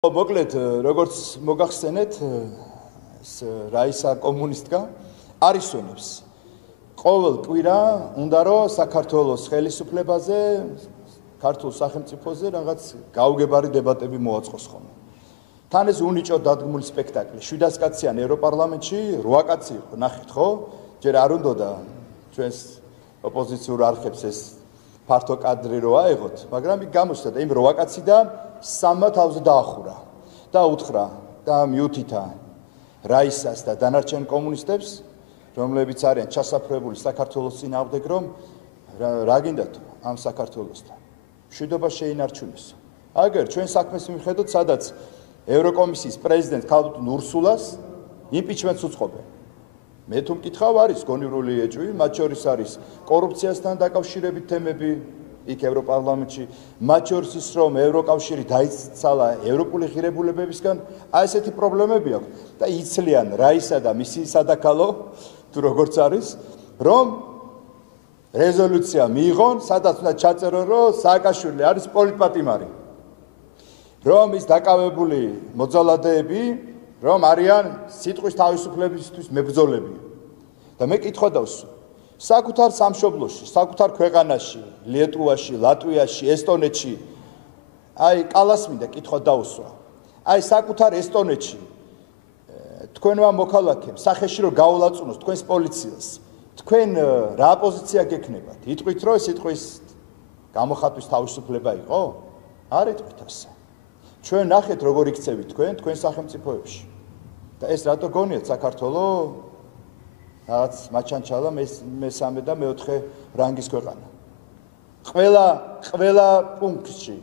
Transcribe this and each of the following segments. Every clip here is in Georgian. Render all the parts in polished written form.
მოკლედ, როგორც მოგახსენეთ, რაისა კომუნისტკა არისვენებს. ყოველ კვირა უნდა რომ საქართველოს ხელისუფლებაზე, ქართულ სახელმწიფოზე რაღაც გაუგებარი დებატები მოაწყოს ხოლმე. თან ეს უნიჭო დადგმული სპექტაკლი, 700 კაციან ევროპარლამენტში, 8 კაცი იყო, ნახეთ, ხო? ჯერ არ უნდოდა ჩვენს ოპოზიციურ არხებს ეს ფართო კადრი რო აიღოთ, მაგრამ იქ გამოჩნდა და იმ 8 კაციდან 3 თავზე დაახურა და უთხრა და მიუთითა რაისას და დანარჩენ კომუნისტებს, რომლებიც არიან ჩასაფრებული საქართველოს წინააღმდეგ, რომ რა გინდათ ამ საქართველოსთან. მშვიდობა შეინარჩუნოს. აგერ ჩვენ საქმეს მივხედოთ, სადაც ევროკომისიის პრეზიდენტ ქალბატონ ურსულას იმპიჩმენტს უწყობენ. მე თუ მკითხავ, არის გონივრული ეჭვი, მათ შორის არის კორუფციასთან დაკავშირებით თემები იქ ევროპარლამენტში, მათ შორის ის რომ ევროკავშირი დაიცალა ევროპული ღირებულებებისგან, აი ესეთი პრობლემები აქვს და იცლიან რაისა და მისი სადაქალო თუ როგორც არის, რომ რეზოლუცია მიიღონ, სადაც უნდა ჩაწერონ, რომ სააკაშვილი არის პოლიტპატიმარი. რომ ის დაკავებული მოძალადეები, რომ არიან სიტყვის თავისუფლებისთვის მებრძოლები. და მე კითხვა დავსვა. საკუთარ სამშობლოში, საკუთარ ქვეყანაში, ლიეტუვაში, ლატვიაში, ესტონეთში, აი კალას მინდა კითხვა დავსვა. აი საკუთარ ესტონეთში თქვენმა მოქალაქეებს სახეში რომ გაულაწუნოს თქვენს პოლიციას, თქვენ რა პოზიცია გექნებათ? იტყვით რომ სიტყვის გამოხატვის თავისუფლება იყო? არ იტყვით ასე. ჩვენ ნახეთ როგორ იქცევით თქვენ სახელმწიფოებში. და ეს რატო გონიათ საქართველოს რაც მაჩანჩალა მესამე და მეოთხე რანგის ქვეყანა. ყველა პუნქტში,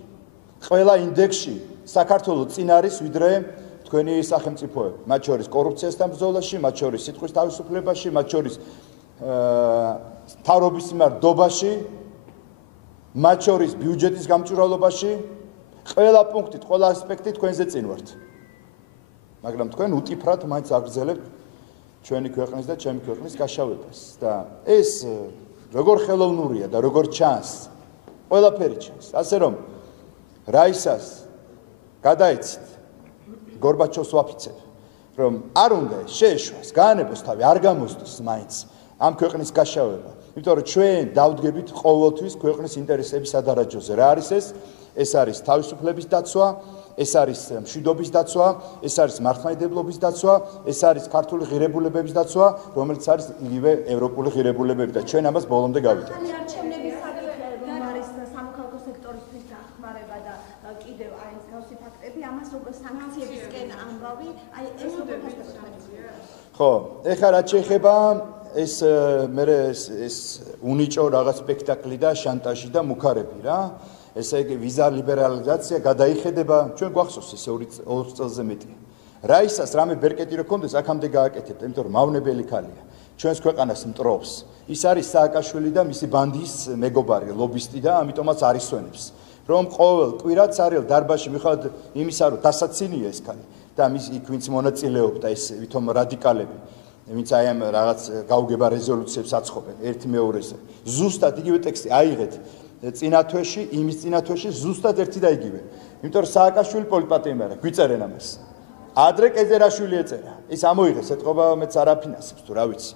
ყველა ინდექსში საქართველოს წინ არის ვიდრე თქვენი სახელმწიფოები. მათ შორის კორუფციასთან ბრძოლაში, მათ შორის სიტყვის თავისუფლებაში, მათ შორის მთავრობის მიმარდობაში, მათ შორის ბიუჯეტის გამჭვირვალობაში, ყველა პუნქტით, ყველა ასპექტით თქვენზე წინ ვართ. მაგრამ თქვენ უტიფრად მაინც აგრძელებთ ჩვენი ქვეყნის და ჩემი ქვეყნის გაშავებას და ეს როგორ ხელოვნურია და როგორ ჩანს, ყველაფერი ჩანს. ასე რომ რაისას გადაეცით გორბაჩოვს ვაფიცებ, რომ არ უნდა შეეშვას, გაანებოს თავი, არ გამოსდოს მაინც ამ ქვეყნის გაშავება. იმიტომ რომ ჩვენ დავდგებით ყოველთვის ქვეყნის ინტერესების სადარაჯოზე. რა არის ეს? ეს არის თავისუფლების დაცვა, ეს არის მშვიდობის დაცვა, ეს არის მართლმადიდებლობის დაცვა, ეს არის ქართული ღირებულებების დაცვა, რომელიც არის იგივე ევროპული ღირებულებები და ჩვენ ამას ბოლომდე გავიდებთ. არჩევნების საკითხი არის სამოქალაქო სექტორისთვის დახმარება და კიდევ აი ეს გავსი ფაქტები, ამას როგორ სანქციებისკენ ამბავი, აი ეს როგორ ხდება? ხო, ეხლა რაც შეეხება ეს უნიჭო რაღაც სპექტაკლი და შანტაჟი და მუქარები რა. ესე იგი ვიზა ლიბერალიზაცია გადაიხედება, ჩვენ გვახსოვს ეს 2 წელზე მეტი. რაისას რამე ბერკეტი რო კონდეს, აქამდე გააკეთებდა, იმიტომ რომ მავნებელი ქალია. ჩვენს ქვეყანას მტრობს. ის არის სააკაშვილი და მისი ბანდის მეგობარი, ლობისტი და ამიტომაც არისვენებს. რომ ყოველ კვირა ცარიელ დარბაზში მიხართ იმისა, რომ დასაცინია ეს ქალი და მის იქ ვინც მონაწილეობდა ეს ვითომ რადიკალები, ვინც აი ამ რაღაც გაუგება რეზოლუციებს აცხობენ ერთი მეორეზე. ზუსტად იგივე ტექსტი აიღეთ წინათვეში, იმის წინათვეში ზუსტად ერთი და იგივე. იმიტომ რომ სააკაშვილი პოლიტპატიმარია, გვიწერენ ამას. ადრე კეზერაშვილი ეწერა. ის ამოიღეს ეთყობა მეც არაფინანსებს თუ რა ვიცი.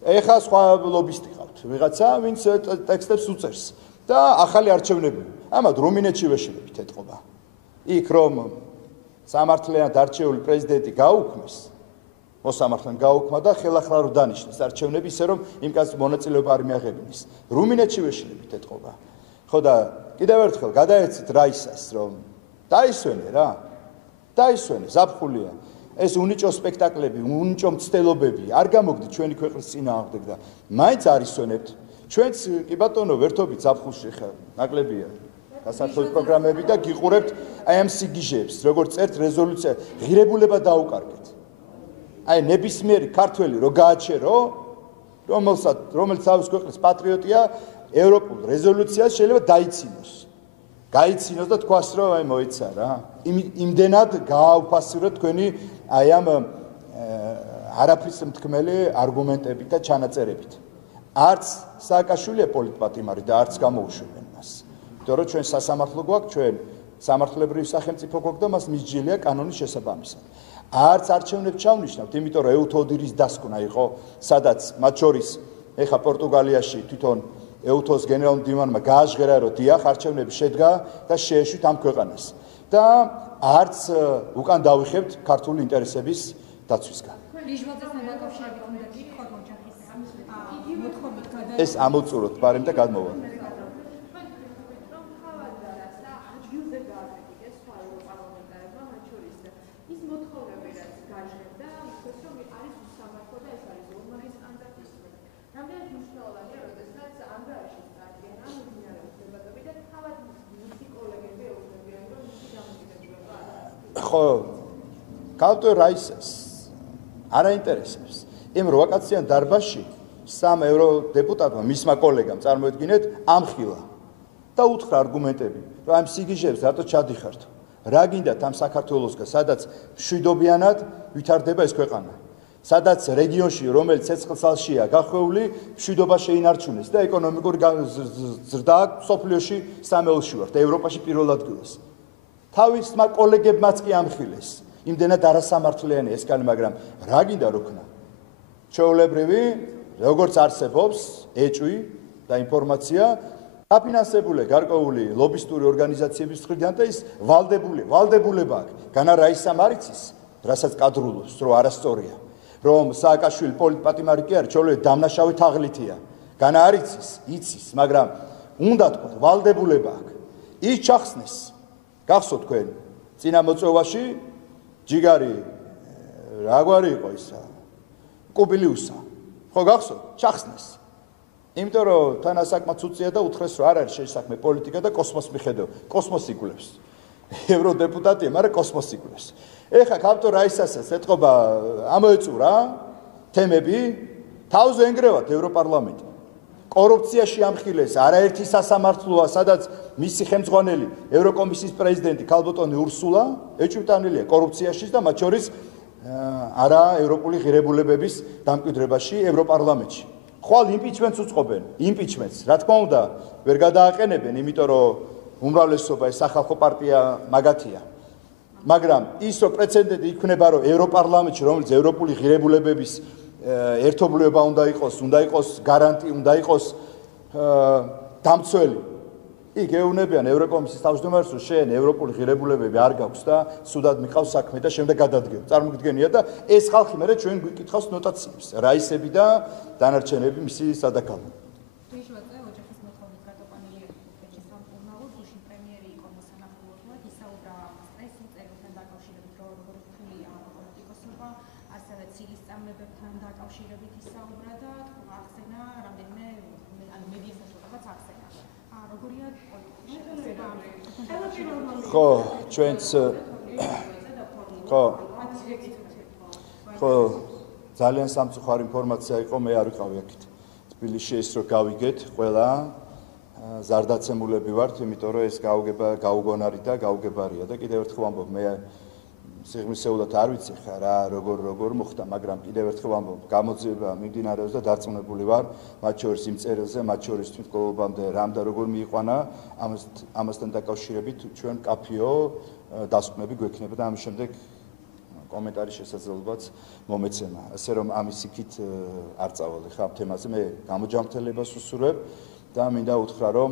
ეხლა სხვა ლობისტი ყავთ, ვიღაცა, ვინც ტექსტებს უწერს და ახალი არჩევნები. ამათ რუმინეთში ვეშლებით ეთყობა. იქ რომ სამართლიანად არჩეული პრეზიდენტი გაუქმეს, მოსამართლემ გაუქმა და ხელახლა რო დანიშნეს არჩევნები, ისე რომ იმ კაცს მონაწილეობა არ მიაღებინეს. რუმინეთში ვეშლებით ეთყობა. ხო და კიდევ ერთხელ გადაეცით რაისას, რომ დაისვენე რა. დაისვენე, ზაფხულია. ეს უნიჭო სპექტაკლები, უნიჭო მცდელობები არ გამოგდით ჩვენი ქვეყნის წინააღმდეგ და მაინც არისვენებთ. ჩვენც კი ბატონო ვერთობით ზაფხულში ხა ნაკლებია. გასართობი პროგრამები და გიყურებთ აი ამ სიგიჟეებს, როგორც წერთ რეზოლუცია, ღირებულება დაუკარგეთ. აი ნებისმიერი ქართველი რო გააჩერო, რომელიც თავის ქვეყნის პატრიოტია, ევროპულ რეზოლუციას შეიძლება დაიცინოს. გაიცინოს და თქვას რომ აი მოიცა რა. იმდენად გააუფასიროთ თქვენი აი ამ არაფრის მთქმელი არგუმენტებით და ჩანაწერებით. არც სააკაშვილია პოლიტპატიმარი და არც გამოუშვებენ მას. იმიტომ რომ ჩვენ სასამართლო გვაქვს, ჩვენ სამართლებრივი სახელმწიფო გვაქვს და მას მისჯილია კანონის შესაბამისად. არც არჩევნებს ჩავნიშნავთ, იმიტომ რომ ეუთოდირის დასკვნა იყო, სადაც მათ შორის ეხა პორტუგალიაში თვითონ ეუთოს გენერალურ მდივანმა გააჟღერა, რომ დიახ, არჩევნები შედგა და შეეშვით ამ ქვეყანას. და არც უკან დავიხებთ ქართული ინტერესების დაცვისგან. ეს ამოვწუროთ ბარემ და გადმოვა. ხო, გავტო რაისას არ აინტერესებს. იმ როვაკაციან დარბაზში 3 ევროდეპუტატმა მისმა კოლეგამ წარმოედგინეთ ამხილა და უთხრა არგუმენტები, რომ ამ სიგიჟებს რატო ჩადიხართ? რა გინდათ ამ საქართველოსგან, სადაც მშვიდობიანად ვითარდება ეს ქვეყანა? სადაც რეგიონში, რომელიც ცეცხლსალშია გახვეული, მშვიდობა შეინარჩუნეს და ეკონომიკური ზრდა სოფლიოში სამეულში ვართ, ევროპაში პირველ ადგილას. თავისმა კოლეგებმაც კი ამხილეს. იმდენად არასამართლიანი ეს კანი, მაგრამ რა გინდა რო ქნა? ჩვეულებრივი, როგორც არსებობს ეჭვი და ინფორმაცია, დაფინანსებულია გარკვეული ლობისტური ორგანიზაციების მხრიდან და ის ვალდებულება აქვს. განა რაისამ არ იცის, რასაც კადრულობს, რომ არასწორია. რომ სააკაშვილი პოლიტპატიმარი კი არის, ჩვეულებრივ დამნაშავე თაღლითია. განა არ იცის, მაგრამ უნდა თქვა, ვალდებულება აქვს. ის ჩახსნეს. გახსოვთ თქვენ წინა მოწვევაში ჯიგარი რაგვარი იყო ისა კუბილიუსა ხო გახსოვთ ჩახსნეს იმიტომ რომ თან ასაკმაც უწია და უთხრეს რომ არ არის შესაქმე პოლიტიკა და კოსმოსს მიხედავ კოსმოსი იკვლევს ევროდეპუტატია მაგრამ კოსმოსი იკვლევს ეხა კაპტო რაისასაც ეთყობა ამოეწურა თემები თავზე ენგრევათ ევროპარლამენტი კორუფციაში ამხილეს არაერთი სასამართლოა სადაც მისი ხელმძღვანელი ევროკომისიის პრეზიდენტი ქალბატონი ურსულა ეჭვმიტანილია კორუფციაში და მათ შორის არა ევროპული ღირებულებების დამკვიდრებაში ევროპარლამენტში ხვალ იმპიჩმენტს უწყობენ იმპიჩმენტს რა თქმა უნდა ვერ გადააყენებენ იმიტომ რომ უმრავლესობა ეს სახალხო პარტია მაგათია მაგრამ ის რომ პრეცედენტი იქნება რომ ევროპარლამენტში რომელიც ევროპული ღირებულებების ერთობლიობა უნდა იყოს გარანტი უნდა იყოს დამცველი იქ ეუბნებიან ევროკომისიის თავმჯდომარეს რომ შენ ევროპული ღირებულებები არ გაქვს და სუდად მიყავს საქმე და შემდეგ გადადგენ წარმოგიდგენია და ეს ხალხი მერე ჩვენ გვიკითხავს ნოტაციებს რაისები და დანარჩენები მისი სადაკალო ხო ჩვენც ხო ძალიან სამწუხარი ინფორმაცია იყო მე არ ვიყავი აქეთ თბილისში ეს რო გავიგეთ ყველა ზარდაცემულები ვართ იმიტომ რომ ეს გაუგონარი და გაუგებარია და კიდევ ერთხელ ვამბობ მე სიღრმისეულად არ ვიცი ხა რა როგორ მოხდა მაგრამ კიდევ ერთხელ ვამბობ გამოძიება მიმდინარეობს და დარწმუნებული ვარ მათ შორის იმ წერილზე მათ შორის თვითმკვლელობამდე რამ და როგორ მიიყვანა ამასთან დაკავშირებით ჩვენ კაფეო დასკვნები გვექნება და ამის შემდეგ კომენტარის შესაძლებლობაც მომეცემა ასე რომ ამის იქით არ წავალე ხა ამ თემაზე მე გამოჯანმრთელებას უსურვებ და მინდა უთხრა რომ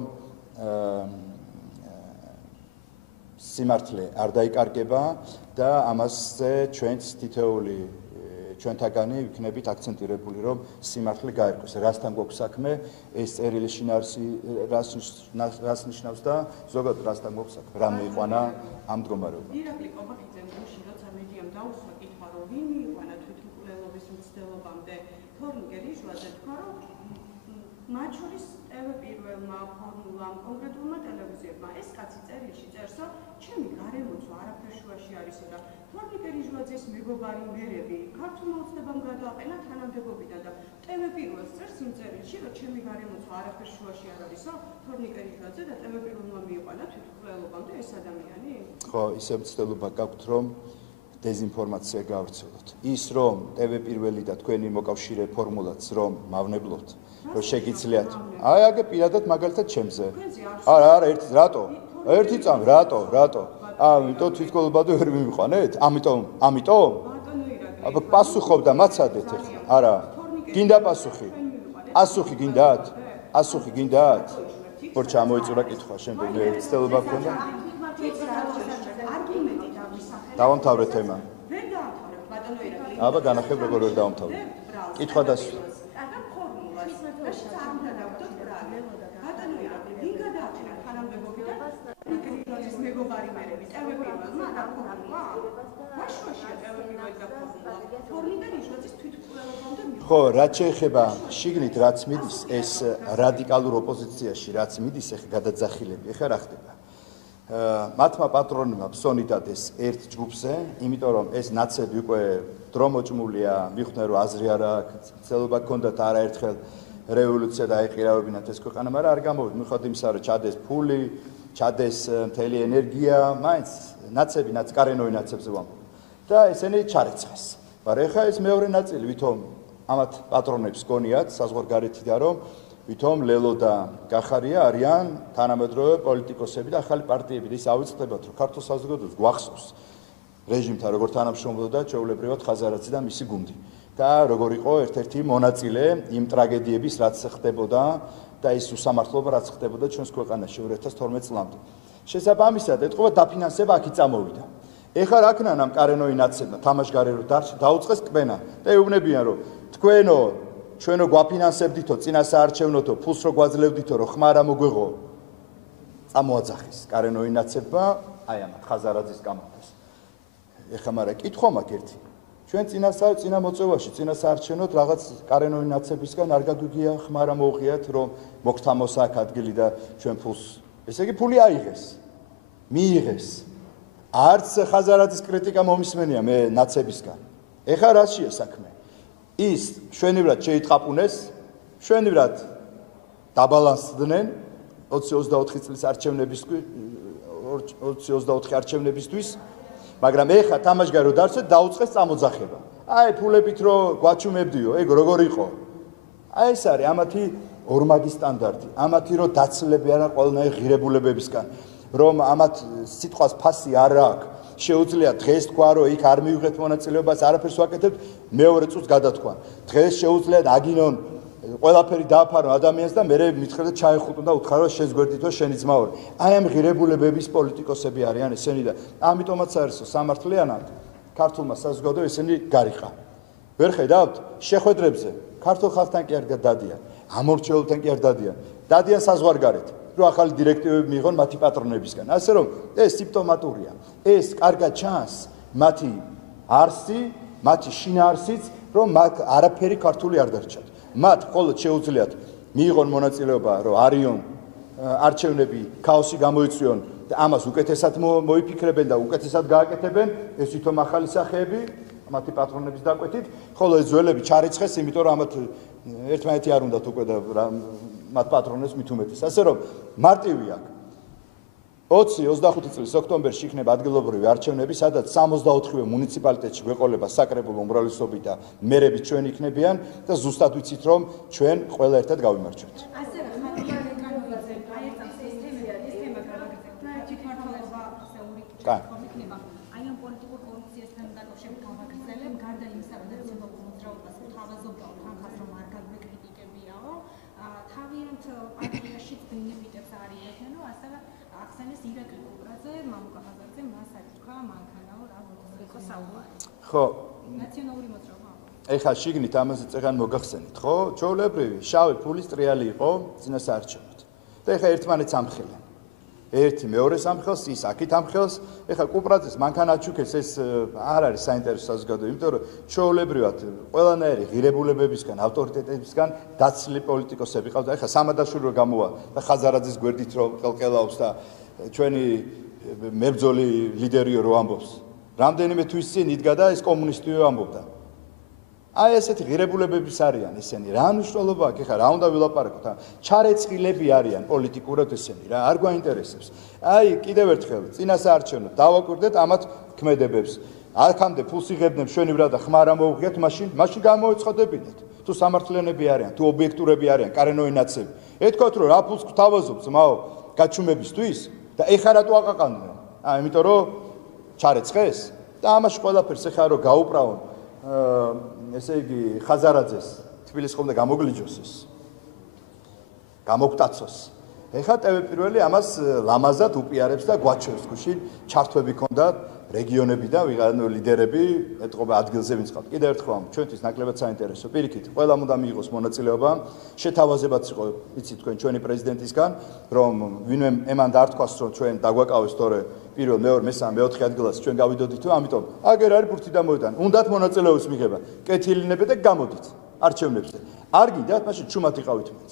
სიმართლე არ დაიკარგება და ამასზე ჩვენც თითოეული ჩვენთაგანი ვიქნებით აქცენტირებული რომ სიმართლე გაერკვეს რასთან გვაქვს საქმე ეს წერილი შინაარსი რას ნიშნავს და ზოგადად რასთან გვაქვს საქმე რა მიიყვანა ამ მდგომარეობამ ირაკლი კობახიძე მოში როცა მედიამ დაუსვა კითხვა რომ ვინ მიიყვანა თვითმკვლელობის მცდელობამდე თორნიკე რიჟვაძე თქვა რომ მათ შორის პირველმა ფორმულამ კონკრეტულმა ტელევიზიებმა ეს კაცი წერილში წერს რომ ჩემი გარემოცვა არაფერ შუაში არისო და თორნიკე რიჟვაძის მეგობარი მერები ქართულმა ოცნებამ გადააყენა თანამდებობიდან და ტელევიზიას წერს იმ წერილში რომ ჩემი გარემოცვა არაფერ შუაში არ არისო თორნიკე რიჟვაძე და ტელევიზიურმა მიიყვანა თვითმკვლელობამდე ეს ადამიანი ხო ისე მცდელობა გაქვთ რომ დეზინფორმაცია გავრცელოთ ის რომ ტელევიზიურები და თქვენი მოკავშირე ფორმულაც რომ მავნებლობთ რომ შეგიძლიათ აი აგე პირადად მაგალითად ჩემზე არა ერთი რატო ერთი წამი, რატო? ამიტომ თვითკოლობადო ვერ მივიყვანეთ? ამიტომ? აბა პასუხობდა მაცადეთ ეხლა. არა. გინდა პასუხი? ასუხი გინდათ? ორ ჩამოიწურა კითხვა, შემდეგ მე ერთ ცდელობა გქონდა. დავამთავრე თემა. აბა განახებ როგორ ვერ დავამთავრე. კითხვა დასვა. ხო, რაც შეეხება შიგნით რაც მიდის ეს რადიკალურ ოპოზიციაში რაც მიდის ეხა გადაძახილები ეხა რა ხდება მათმა პატრონებმა ფსონიდათ ეს ერთ ჯგუფზე იმიტომ რომ ეს ნაცები უკვე დრო მოჭმულია მიხვდნენ რომ აზრი არ აქვს ცელობა გქონდათ არაერთხელ რევოლუცია დაეყირავებინათ ეს ქვეყანა მაგრამ არ გამოვიდა მიხვდათ იმისა რომ ჩადეს ფული ჩადეს მთელი ენერგია მაინც ნაცები კარენოი ნაცებზე ვამბობ და ესენი ჩარეცხეს მაგრამ ეხა ეს მეორე ნაწილი ვითომ ამათ პატრონებს გონიათ საზღვარგარეთიდან რომ ვითომ ლელო და გახარია არიან თანამედროვე პოლიტიკოსები და ახალი პარტიები და ის ავიწყდებათ რომ ქართულ საზოგადოებას გვახსოვს რეჟიმთან როგორ თანამშრომლობდა ჩვეულებრივად ხაზარაძე და მისი გუნდი და როგორ იყო ერთ-ერთი მონაწილე იმ ტრაგედიების რაც ხდებოდა და ის უსამართლობა რაც ხდებოდა ჩვენს ქვეყანაში 2012 წლამდე შესაბამისად ეთყობა დაფინანსება აქ წამოვიდა ეხლა რა ქნან ამ კარენოი ნაცებმა თამაშგარე რო დაუწყეს კბენა და ეუბნებიან რომ თქვენო ჩვენო გვაფინანსებდითო წინასაარჩევნოთო ფულს რო გვაძლევდითო რომ ხმარა მოგვეღო წამოაძახეს კარენოი ნაცებმა აი ამათ ხაზარაძის კამათას ეხლა მაგრამ კითხვა მაქვს ერთი ჩვენ წინა მოწვევაში წინასაარჩევნოთ რაღაც კარენოი ნაცებისგან არ გაგვიგია ხმარა მოუღიათ რომ მოგთამოს აქ ადგილი და ჩვენ ფულს ესე იგი ფული აიღეს მიიღეს არც ხაზარაძის კრიტიკა მომისმენია მე ნაცებისგან ეხლა რაშია საქმე ის შვენივრად შეიტყაპუნეს შვენივრად დაბალანსდნენ 2024 წლის არჩევნებისთვის 2024 არჩევნებისთვის მაგრამ ეხა თამაშგარი რო დარჩეთ დაუწყეს წამოძახება აი ფულებით რო გვაჩუმებდიო ეგ როგორ იყო აი ეს არის ამათი ორმაგი სტანდარტი ამათი რო დაცლები არა ყველანაირ ღირებულებებისგან რომ ამათ სიტყვას ფასი არ აქვს შეუძლია დღეს თქვა რომ იქ არ მივიღეთ მონაწილეობას არაფერს ვაკეთებთ მეორე წუთს გადათქვან დღეს შეუძლია აგინონ ყველაფერი დააფარო ადამიანს და მე მითხრა ჩაეხუტონ და უთხრა რომ შეზგვერდითო შენი ძმა ორი აი ამ ღირებულებების პოლიტიკოსები არიან ესენი და ამიტომაც არის სამართლიანად ქართულმა საზოგადოებამ ესენი გარიყა ვერ ხედავთ შეხვედრებზე ქართულ ხალხთან კი არ დადიან ამორჩეულთან კი არ დადიან საზღვარგარეთ რომ ახალი დირექტივები მიიღონ მათი პატრონებისგან ასე რომ ეს სიმპტომატურია ეს კარგად ჩანს მათი არსი მათი შინაარსიც რომ მათ არაფერი ქართული არ დარჩათ მათ მხოლოდ შეუძლიათ მიიღონ მონაწილეობა რომ არიონ არჩევნები ქაოსი გამოიწვიონ და ამას უკეთესად მოიფიქრებენ და უკეთესად გააკეთებენ ეს თვითონ ახალი სახეები მათი პატრონების დაკვეთით ხოლო ეს ძველები ჩარიცხეს იმიტომ რომ ამათ ერთმანეთი არ უნდათ უკვე და მათ პატრონებს მით უმეტეს ასე რომ მარტივი აქვს 20-25 წლის ოქტომბერში იქნება ადგილობრივი არჩევნები, სადაც 64-ვე მუნიციპალიტეტში გვეყოლება საკრებულო უმრავლესობით და მერები ჩვენ იქნებიან და ზუსტად ვიცით რომ ჩვენ ყველა ერთად გავიმარჯვებთ. ასევე აი ამ პოლიტიკურ კორუფციასთან დაკავშირებით გავაგრძელებ გარდა იმისა რომ ცნობილ მოძრაობას თავაზობრივ თანხას რომ არ გაგვეკრიტიკებიაო თავიანთ პარტიაში ბენეფიტებს არ იეთენო ასევე ახსენეს ირაკლი კუპრაძე მამუკა ხაზაძე მას აკითხა მანქანაო რა იყო საუბარი ხო ნაციონალური მოძრაობა ეხა შიგნით ამაზე წეგან მოგახსენით ხო ჩვეულებრივი შავი ფულის ტრიალი იყო წინასაარჩევნოდ და ეხა ერთმანეთს ამხელენ ერთი მეორეს ამხელს ის აქით ამხელს ეხა კუპრაძეს მანქანაჩუქეს ეს არ არის საინტერესო საზოგადოება იმიტომ რომ ჩვეულებრივად ყველანაირი ღირებულებებისგან ავტორიტეტებისგან დაცლილი პოლიტიკოსები ყავდა ეხა სამადაშვილი რო გამოვა და ხაზარაძის გვერდით რო ყელყელაობს და ჩვენი მებრძოლი ლიდერიო რო ამბობს რამდენიმე თვის წინ იდგა და ეს კომუნისტიო ამბობდა აი ესეთი ღირებულებების არიან ესენი რა მნიშვნელობა აქვს ეხლა რა უნდა ვილაპარაკოთ ჩარეცხილები არიან პოლიტიკურად ესენი რა არ გვაინტერესებს აი კიდევ ერთხელ წინასაარჩევნო დავაკვირდეთ ამათ ქმედებებს აქამდე ფულს იღებდნენ შვენივრად და ხმარა მოუღიათ მაშინ გამოეცხადებინეთ თუ სამართლიანები არიან თუ ობიექტურები არიან კარენოი ნაცები ეთქვათ რომ რა ფულს გთავაზობთ ძმაო გაჩუმებისთვის და ეხლა რატო აყაყანდნენ? იმიტომ რომ ჩარეცხეს და ამაში ყველაფერს ეხლა რომ გაუპრავონ ესე იგი ხაზარაძეს თბილისს ხომ და გამოგლიჯოს ის გამოგვტაცოს ეხლა ტევე პირველი ამას ლამაზად უპიარებს და გვაჩვევს გუშინ ჩართვები ქონდა რეგიონები და ვიღანა ლიდერები ეთყობა ადგილზე ვინც ყავთ კიდევ ერთხელ ჩვენთვის ნაკლებად საინტერესო პირიქით ყველამ უნდა მიიღოს მონაწილეობა შეთავაზებაც იყო იცი თქვენ ჩვენი პრეზიდენტისგან რომ ვინმე ემან დართქვას რომ ჩვენ დაგვაკავეს თორე პირველ მეორე მესამე მეოთხე ადგილას ჩვენ გავიდოდითო ამიტომ აგერ არის ბურთი და მოედანი უნდათ მონაწილეობის მიღება კეთილინები და გამოდით არჩევნებზე არ გინდათ მაშინ ჩუმად იყავით მეც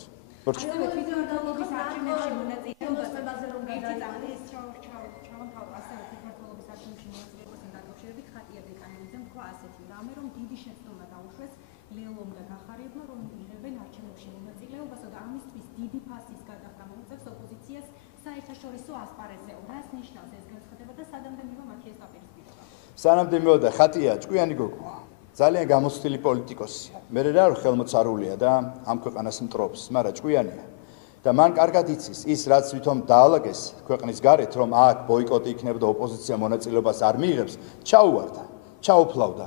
სანამდე და ხატია ჭკვიანი გოგო ძალიან გამოცდილი პოლიტიკოსია მე რა რომ ხელმოწარულია და ამ ქვეყანას მტრობს მაგრამ ჭკვიანია და მან კარგად იცის ის რაც ვითომ დაალაგეს ქვეყნის გარეთ რომ აქ ბოიკოტი იქნებოდა ოპოზიცია მონაწილეობას არ მიიღებს ჩაუვარდა ჩაუფლავდა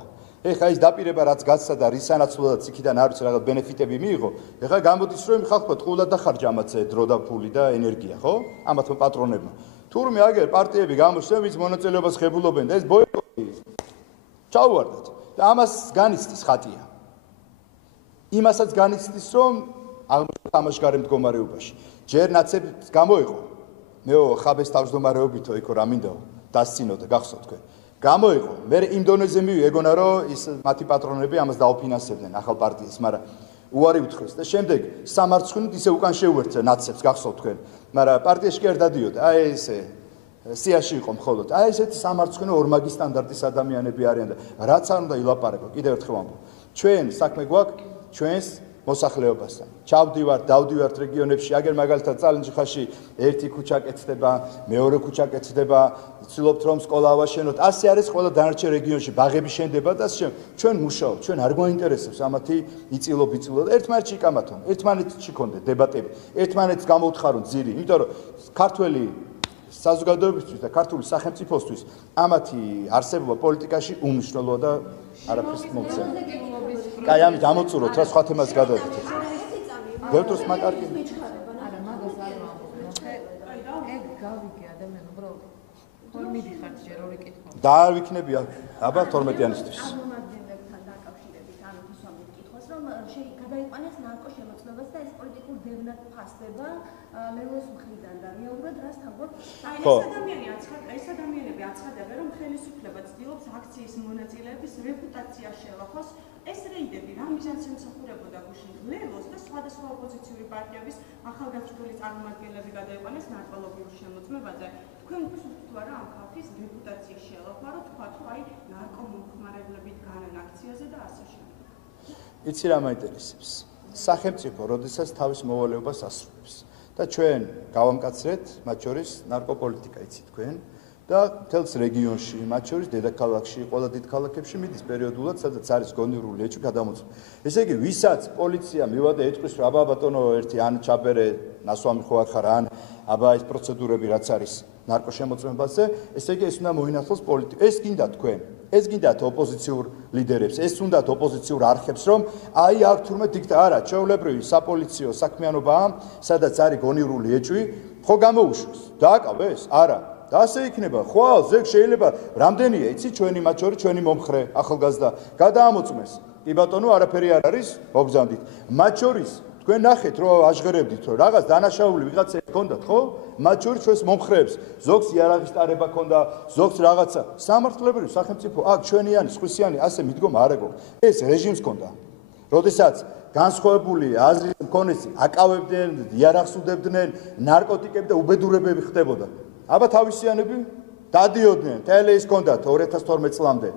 ეხლა ის დაპირება რაც გასცა და რისანაცვლოდაც იქიდან არ ვიცი რაღაც ბენეფიტები მიიღო ეხლა გამოდის რომ ხალხმა ტყუილად დახარჯა ამათზე დრო და ფული და ენერგია ხო ამათმა პატრონებმა თურმე აგერ პარტიები გამოჩნდნენ ვინც მონაწილეობას ხებულობენ და ეს ბოიკოტი ჩაუვარდათ და ამას განიცდის ხატია იმასაც განიცდის რომ აღმოჩნდა თამაშგარე მდგომარეობაში ჯერ ნაცებ გამოიყო მეო ხაბეს თავმჯდომარეობითო იქო რა მინდაო დასცინოდა გახსოვთ თქვენ გამოიყო მე იმ დონეზე მივეგონა რომ ის მათი პატრონები ამას დაუფინანსებდნენ ახალ პარტიას მაგრამ უარი უთხრეს და შემდეგ სამარცხვინით ისე უკან შეუერთდა ნაცებს გახსოვთ თქვენ მაგრამ პარტიაში კი არ დადიოდა აი ესე სიაში იყო მხოლოდ აი ესეთი სამარცხვინო ორმაგი სტანდარტის ადამიანები არიან და რაც არ უნდა ილაპარაკო კიდევ ერთხელ ვამბობ ჩვენ საქმე გვაქვს ჩვენს მოსახლეობასთან ჩავდივართ დავდივართ რეგიონებში აგერ მაგალითად წალენჯიხაში ერთი ქუჩა კეთდება მეორე ქუჩა კეთდება ვცდილობთ რომ სკოლა ავაშენოთ ასე არის ყველა დანარჩენ რეგიონში ბაღები შენდება და ჩვენ მუშაობთ ჩვენ არ გვაინტერესებს ამათი იწილო და ერთმანეთში იკამათონ ერთმანეთში კონდეთ დებატები ერთმანეთს გამოვთხაროთ ძირი იმიტომ რომ ქართველი საზოგადოებისთვის და ქართული სახელმწიფოსთვის ამათი არსებობა პოლიტიკაში უმნიშვნელოა და არაფერს მომცემ. კაი ამით ამოწუროთ რა სხვა თემას გადავიდეთ. ბევრს მაგარი არა მაგას არ ვამბობ. ეგ გავიგე ადამიანი უბრალოდ ხომ მიდიხართ ჯერ ორი კითხვა. და არ ვიქნები აბა 12-იანისთვის. წარმომადგენლებთან დაკავშირებით ამით ვამბობ კითხვას რომ გადაიყვანეს ნარკოშემოცნობას და ეს პოლიტიკურ დევნად ფასდება ლელოს მხრიდან და რეალურად რას თამბობ? ეს ადამიანები აცხადებენ რომ ხელისუფლება ცდილობს აქციის მონაწილეების რეპუტაცია შელახოს ეს რეიდები რა მიზანს ემსახურებოდა გუშინ ლელოს და სხვადასხვა ოპოზიციური პარტიების ახალგაზრდული წარმომადგენლები გადაიყვანეს ნარკოლოგიურ შემოწმებაზე თქვენ გსურთ თუ არა ამ ხალხის რეპუტაციის შელახვა რომ თქვა თუ აი ნარკომომხმარებლებით განან აქციაზე და ასე შემდეგ იცი რა მაინტერესებს სახელმწიფო როდესაც თავის მოვალეობას ასრულებს და ჩვენ გავამკაცრეთ მათ შორის ნარკოპოლიტიკა იცით თქვენ და მთელს რეგიონში მათ შორის დედაქალაქში ყველა დიდ ქალაქებში მიდის პერიოდულად სადაც არის გონივრული ეჭვი გადამოწმული ესე იგი ვისაც პოლიცია მივადა ეთქვის რა აბა ბატონო ერთი ან ჩაბერე ნასვამი ხო არ ხარ ან აბა ეს პროცედურები რაც არის ნარკოშემოწმებაზე ესე იგი ეს უნდა მოინათლოს პოლიტიკა ეს გინდა თქვენ ეს გინდათ ოპოზიციურ ლიდერებს ეს უნდათ ოპოზიციურ არხებს რომ აი აქ თურმე დიქტა არა ჩვეულებრივი საპოლიციო საქმიანობაა სადაც არის გონივრული ეჭვი ხო გამოუშვეს დააკავეს არა და ასე იქნება ხვალ ზეგ შეიძლება რამდენია იცი ჩვენი მათ შორის ჩვენი მომხრე ახალგაზრდა გადაამოწმეს კი ბატონო არაფერი არ არის მოგზავნით მათ შორის თქვენ ნახეთ რომ აჟღერებდით რომ რაღაც დანაშაული ვიღაცა ჰქონდათ ხო მათ შორის ჩვენს მომხრეებს ზოგს იარაღის ტარება ჰქონდა ზოგს რაღაცა სამართლებრივი სახელმწიფო აქ ჩვენიანი სხვისიანი ასე მიდგომა არ ეგო ეს რეჟიმს ჰქონდა როდესაც განსხვავებული აზრის მქონესი აკავებდნენ იარაღს უდებდნენ ნარკოტიკები და უბედურებები ხდებოდა აბა თავისიანები დადიოდნენ თელე ის ჰქონდათ 2012 წლამდე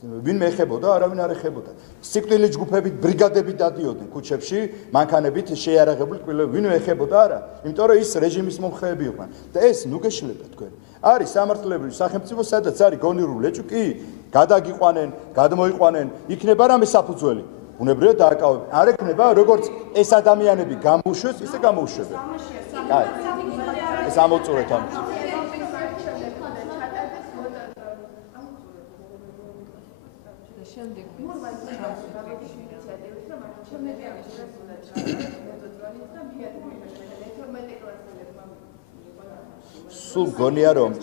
ვინმე ეხებოდა არავინ არ ეხებოდა სიკვდილი ჯგუფებით ბრიგადები დადიოდნენ ქუჩებში მანქანებით შეიარაღებული კბილები ვინმე ეხებოდა არა იმიტომ რომ ის რეჟიმის მომხრეები იყვნენ და ეს ნუ გეშლება თქვენ არის სამართლებრივი სახელმწიფო სადაც არის გონივრული ეჭვი კი გადაგიყვანენ გადმოიყვანენ იქნება რამე საფუძველი უნებრივია დააკავებენ არ ექნება როგორც ეს ადამიანები გამოუშვეს ისე გამოუშვებენ კაი ეს ამოწურეთ ამით შემდეგ სულ გონია რომ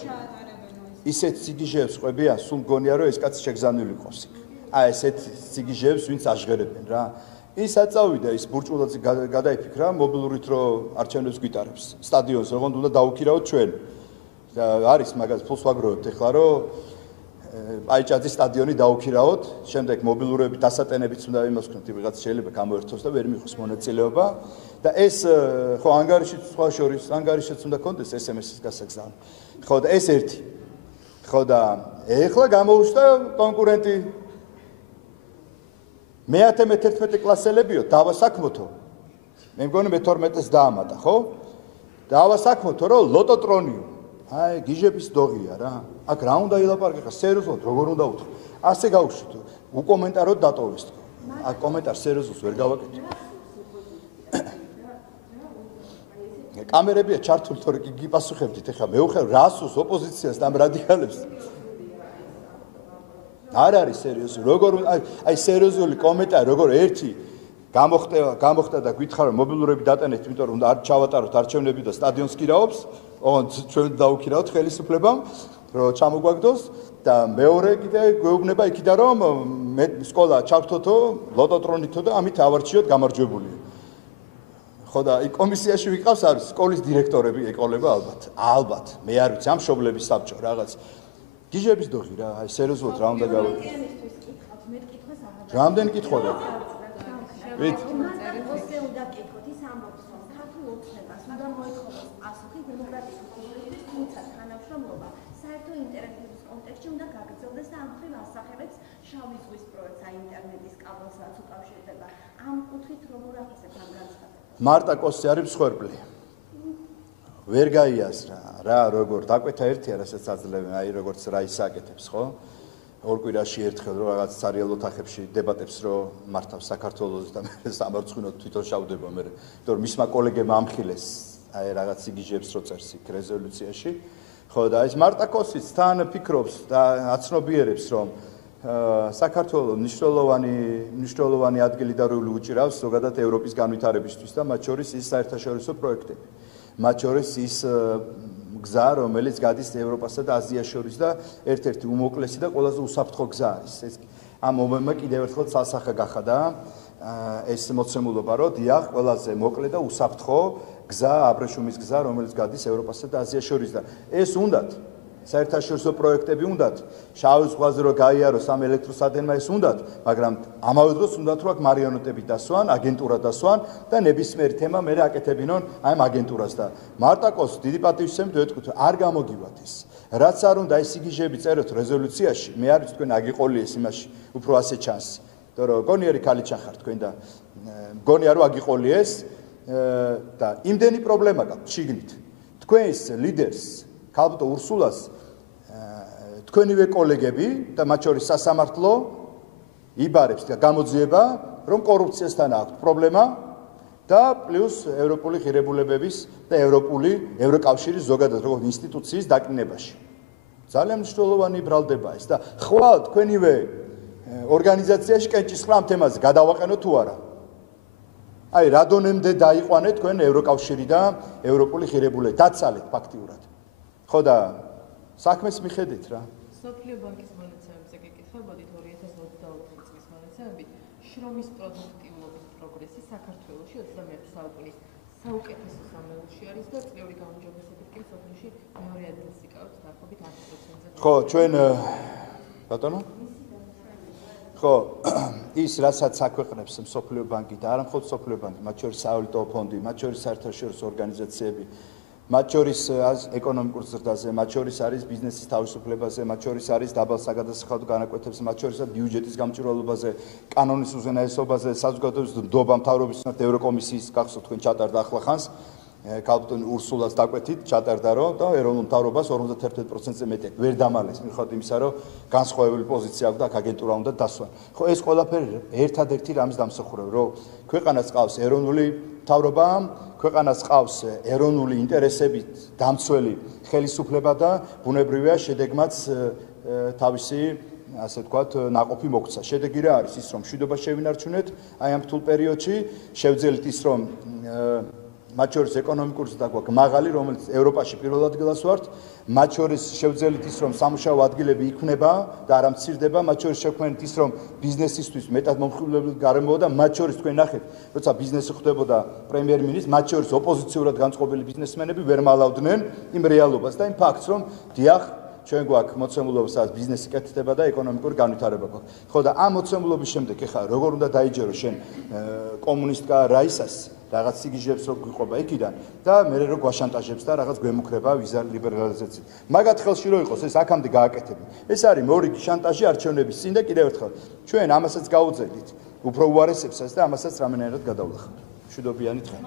ისეთ სიგიჟეებს ყვებიან, სულ გონია რომ ეს კაცი შეგზანული ყავს. აი ესეთ სიგიჟეებს ვინც აღჟღერებენ რა. ის აწავიდა ის ბურჭულაძე გადაიფიქრა მობილურით რომ არჩევნებს გვიტარებს. სტადიონს ოღონდ უნდა დაუქირავოთ ჩვენ. და არის მაგას ფულს ვაგროვებთ ეხლა რომ აიჭაძის სტადიონი დაუქირავოთ, შემდეგ მობილურები დასატენებიც უნდა იმას ვქნათ, ვიღაც შეიძლება გამოერთოს და ვერ მიიღოს მონაწილეობა და ეს ხო ანგარიშიც სხვა შორის ანგარიშიც უნდა კონდეს SMS-ის გასაგზავნ. ხო და ეს ერთი. ხო და ეხლა გამოუჩნდა კონკურენტი მე-11 კლასელებიო დავასაქმოთო. მე მგონი მე-12-ს დაამატა, ხო? დავასაქმოთო რომ ლოტოტრონიო. აი გიჟების დოღია რა. აქ რა უნდა ილაპარაკე ხა სერიოზულად როგორ უნდა უთხრა. ასე გავუშვით. უკომენტაროდ დატოვეს თქო. აქ კომენტარს სერიოზულს ვერ გავაკეთე. კამერებია ჩართული თორე კი გიპასუხებდით ეხლა მე ვხარ რასოს ოპოზიციას და ამ რადიკალებს. არ არის სერიოზული. როგორ აი სერიოზული კომენტარი როგორ ერთი გამოხდა და გითხარ რომ მობილურები დატანეთ, იმიტომ რომ უნდა არ ჩავატაროთ არჩევნები და სტადიონს კირაობს, ოღონდ ჩვენ დავუქირავთ ხელისუფლებამ, რომ ჩამოგვაგდოს და მეორე კიდე გვეუბნება იქიდან რომ მე სკოლა ჩავთოთო, ლოტოტრონითო და ამით ავარჩიოთ გამარჯვებული. ხო და აი კომისიაში ვიყავს არის სკოლის დირექტორები ეყოლება ალბათ. ალბათ. მე არ ვიცი ამ მშობლების საბჭო რაღაც გიჟების დოღი რა, აი სერიოზულად რა უნდა გავაკეთო. რამდენი კითხვა და ვით მოსე უნდა კითხოთ ის ამბობს რომ ქართულ ოცნებას უნდა მოეთხოვოს პასუხი დემოკრატიის კულტურის თუმცა თანამშრომლობა საერთო ინტერესების კონტექსტში უნდა გაგრძელდეს და ამ ხრივ ასახებებს შავი ზღვის პროექტს ინტერნეტის კაბელსაც უკავშირდება ამ კუთხით როგორ ახსენებთ ამ განცხადებას მარტა კოსი არის მსხვერპლი ვერ გაიაზრა რა როგორ დაკვეთა ერთია რასაც აძლევენ აი როგორც რა ისაკეთებს ხო ორ კვირაში ერთხელ რომ რაღაც სარიალო თახებში დებატებს რომ მართავს საქართველოს და მე სამარცხინო თვითონ შავდება მე იმიტომ რომ მისმა კოლეგებმა ამხილეს აი რაღაც სიგიჟებს რო წერს იქ რეზოლუციაში ხო და ეს მარტა კოსიც თან ფიქრობს და აცნობიერებს რომ საქართველოს მნიშვნელოვანი ადგილი და როლი უჭირავს ზოგადად ევროპის განვითარებისთვის და მათ შორის ის საერთაშორისო პროექტები მათ შორის ის გზა, რომელიც გადის ევროპასა და აზიას შორის და ერთ-ერთი უმოკლესი და ყველაზე უსაფრთხო გზა არის. ეს ამ მომენტმა კიდევ ერთხელ ცალსახა გახადა ეს მოცემულობა, რომ დიახ, ყველაზე მოკლე და უსაფრთხო გზა, აბრეშუმის გზა, რომელიც გადის ევროპასა და აზიას შორის და ეს უნდათ საერთაშორისო პროექტები უნდათ, შავი ზღვაზე რო გაიაროს ამ ელექტროსადენმა ეს უნდათ, მაგრამ ამავე დროს უნდათ რომ აქ მარიონეტები დასვან, აგენტურა დასვან და ნებისმიერი თემა მე აკეთებინონ აი ამ აგენტურას და მარტაკოს დიდი პატივისცემით ვეთქვით, არ გამოგივათ ის. რაც არ უნდა ეს სიგიჟები წეროთ რეზოლუციაში, მე არ ვიცი თქვენ აგიყოლიეს იმაში, უფრო ასე ჩანს. იმიტომ რომ გონიერი ქალიჩა ხარ თქვენ და მგონია რომ აგიყოლიეს და იმდენი პრობლემა გაქვთ შიგნით. თქვენს ლიდერს ქალბატო ურსულას თქვენივე კოლეგები და მათ შორის სასამართლო იბარებს და გამოძიება რომ კორუფციასთან აქვს პრობლემა და პლუს ევროპული ღირებულებების და ევროკავშირის ზოგადად როგორც ინსტიტუციის დაკნინებაში. ძალიან მნიშვნელოვანი ბრალდება ეს და ხვალ თქვენივე ორგანიზაციაში კენჭისყრა ამ თემაზე გადავაყენოთ თუ არა. აი რადონემდე დაიყვანეთ თქვენ ევროკავშირი და ევროპული ღირებულება დაცალეთ ფაქტიურად. ხო და საქმეს მიხედით რა. სოფლიო ბანკის მონაცემებზე გეკითხებოდით 2024 წლის მონაცემებით შრომის პროდუქტიულობის პროგრესი საქართველოში 21 საუკუნის საუკეთესო სამეულში არის და წლიური გაუმჯობესებით კი სოფლიოში მეორე ადგილს იკავებს დაახლოებით 10%-ზე. ხო, ჩვენ ბატონო? ხო, ის რასაც აქვეყნებს სოფლიო ბანკი და არა მხოლოდ სოფლიო ბანკი, მათ შორის სავალუტო ფონდი, მათ შორის საერთაშორისო ორგანიზაციები მათ შორის ეკონომიკურ ზრდაზე, მათ შორის არის ბიზნესის თავისუფლებაზე, მათ შორის არის დაბალ საგადასახადო განაკვეთებზე, მათ შორის ბიუჯეტის გამჭვირვალობაზე, კანონის უზენაესობაზე, საზოგადოების ნდობა მთავრობის ევროკომისიის გახსოვთ თქვენ ჩატარდა ახლახანს, ქალბატონ ურსულას დაკვეთით ჩატარდა რომ და ეროვნულ მთავრობას 51%-ზე მეტი ვერ დამალეს მიუხედავად იმისა, რომ განსხვავებული პოზიცია აქვს და აქ აგენტურა უნდა დასვან. ხო, ეს ყველაფერი ერთადერთი რამის დამსახურება, რომ ქვეყანას ყავს ეროვნული მთავრობა, ქვეყანას ყავს ეროვნული ინტერესებით დამცველი ხელისუფლება და ბუნებრივია შედეგმაც თავისი ასე ვთქვათ, ნაყოფი მოგცა. შედეგი რა არის ის, რომ მშვიდობა შევინარჩუნეთ აი ამ რთულ პერიოდში, შევძელით ის, რომ მათ შორის ეკონომიკურ ზრდა გვაქვს მაღალი, რომელიც ევროპაში პირველ ადგილას ვართ, მათ შორის შევძელით ის, რომ სამუშაო ადგილები იქმნება და არ მცირდება, მათ შორის შევქმნით ის, რომ ბიზნესისთვის მეტად მომხიბლებელი გარემოა და მათ შორის თქვენ ნახეთ, როცა ბიზნესი ხდებოდა პრემიერ-მინისტრს, მათ შორის ოპოზიციურად განწყობილი ბიზნესმენები ვერ მალავდნენ იმ რეალობას და იმ ფაქტს, რომ დიახ, ჩვენ გვაქვს მოცემულობა, სადაც ბიზნესი კეთდება და ეკონომიკური განვითარება გვაქვს. ხო და ამ მოცემულობის შემდეგ ეხლა როგორ უნდა დაიჯერო შენ კომუნისტკა რაისას რაღაც სიგიჟებს რო გიყვება იქიდან და მე რო გვაშანტაჟებს და რაღაც გვემუქრება ვიზა ლიბერალიზაციით. მაგათ ხელში რო იყოს ეს აქამდე გააკეთები. ეს არის მორიგი შანტაჟი არჩევნების წინ და კიდევ ერთხელ ჩვენ ამასაც გაუძლებთ უფრო უარესებსაც და ამასაც რამენერად გადავლახავთ. მშვიდობიანი დღე.